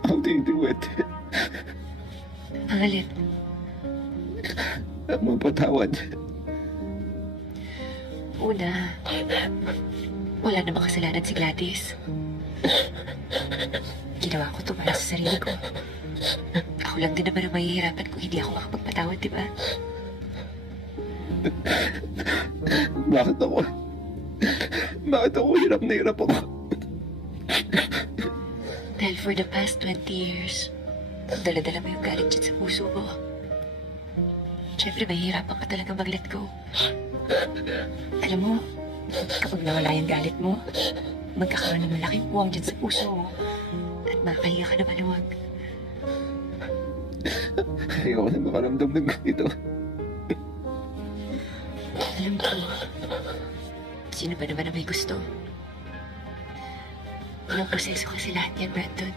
How do you do it? Ang alin? Mapatawad. Una, wala namang kasalanan si Gladys. Ginawa ko to para sa sarili ko. Ako lang din naman ang mahihirapan kung hindi ako makapagpatawad, di ba? Bakit ako? Bakit ako hirap na hirap ako? Dahil for the past 20 years, dala-dala mo yung galit dyan sa puso mo. Siyempre, mahihirapan ka talaga mag-let go. Alam mo, kapag nawala yung galit mo, magkakaroon ng malaking puwang dyan sa puso mo at makahinga ka na maluwag. Ayoko na makaramdam ng ganito. Alam ko, sino ba naman na may gusto? Walang proseso kasi lahat yan, Brandon.